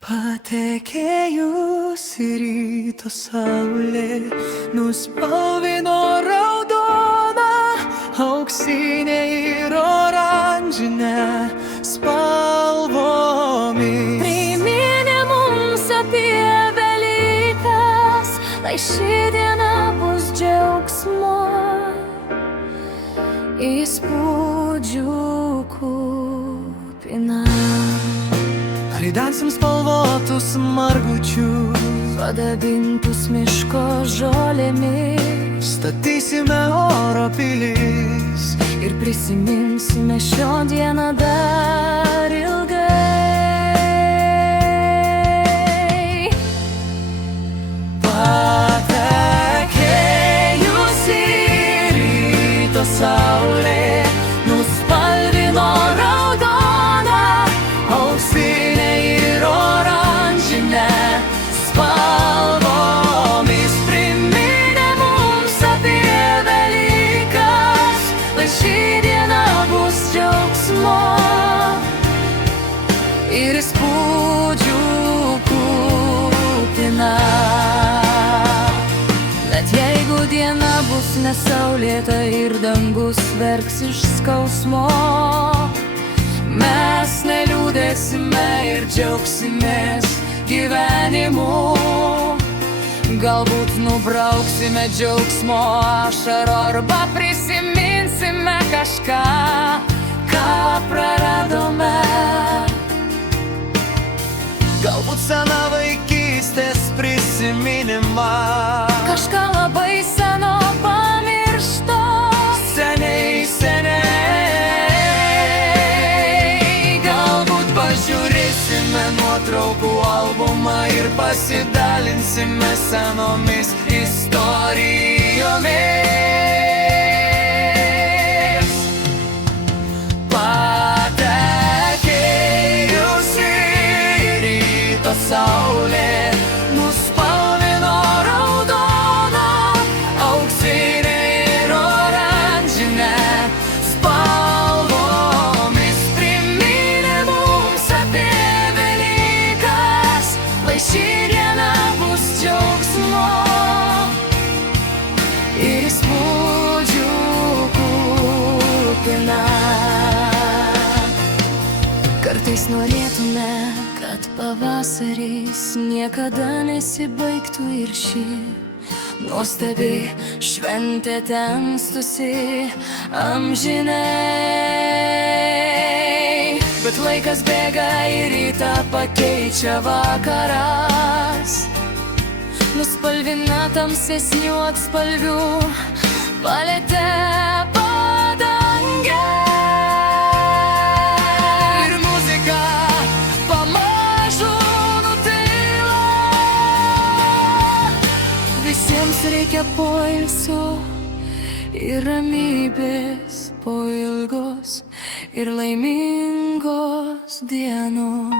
Patekėjusi ryto saulė nuspalvino raudoną, auksinę ir oranžinę spalvomis. Priminė mums apie Velykas, tai ši diena bus džiaugsmo, įspūdžių kupina. Pridansim spalvotus margučius, Padabintus miško žolėmis, statysime oro pilis ir prisiminsime šio dieną dar ilgai. Patekėjusi ryto saulė nuspalvino raudoną, auksinę ir oranžinę spalvomis. Priminė mums apie Velykas, lai ši diena bus džiaugsmo ir įspūdžių kupina. Net jeigu diena bus nesaulėta ir dangus verks iš skausmo, mes neliūdėsime ir džiaugsimės gyvenimu. Galbūt nubrauksime džiaugsmo ašarą arba prisiminsime kažką, ką praradome. Galbūt seną vaikystės prisiminimą, Kažką labai seno pamiršto, seniai, galbūt pažiūrėsime nuotraukų albumą ir pasidalinsime senomis istorijomis. Patekėjusi ryto saulė nuspalvino raudoną, auksinę ir oranžinę spalvomis. Priminė mums apie Velykas, lai ši diena bus džiaugsmo ir įspūdžių kupina. Kartais norėtume, kad pavasaris niekada nesibaigtų ir ši nuostabi šventė tęstųsi amžinai. Bet laikas bėga ir rytą pakeičia vakaras, nuspalvina tamsesnių atspalvių paletę padangę. Ir muzika pamažu nutyla. Visiems reikia poilsio ir ramybės po ilgos ir laimingos dienos.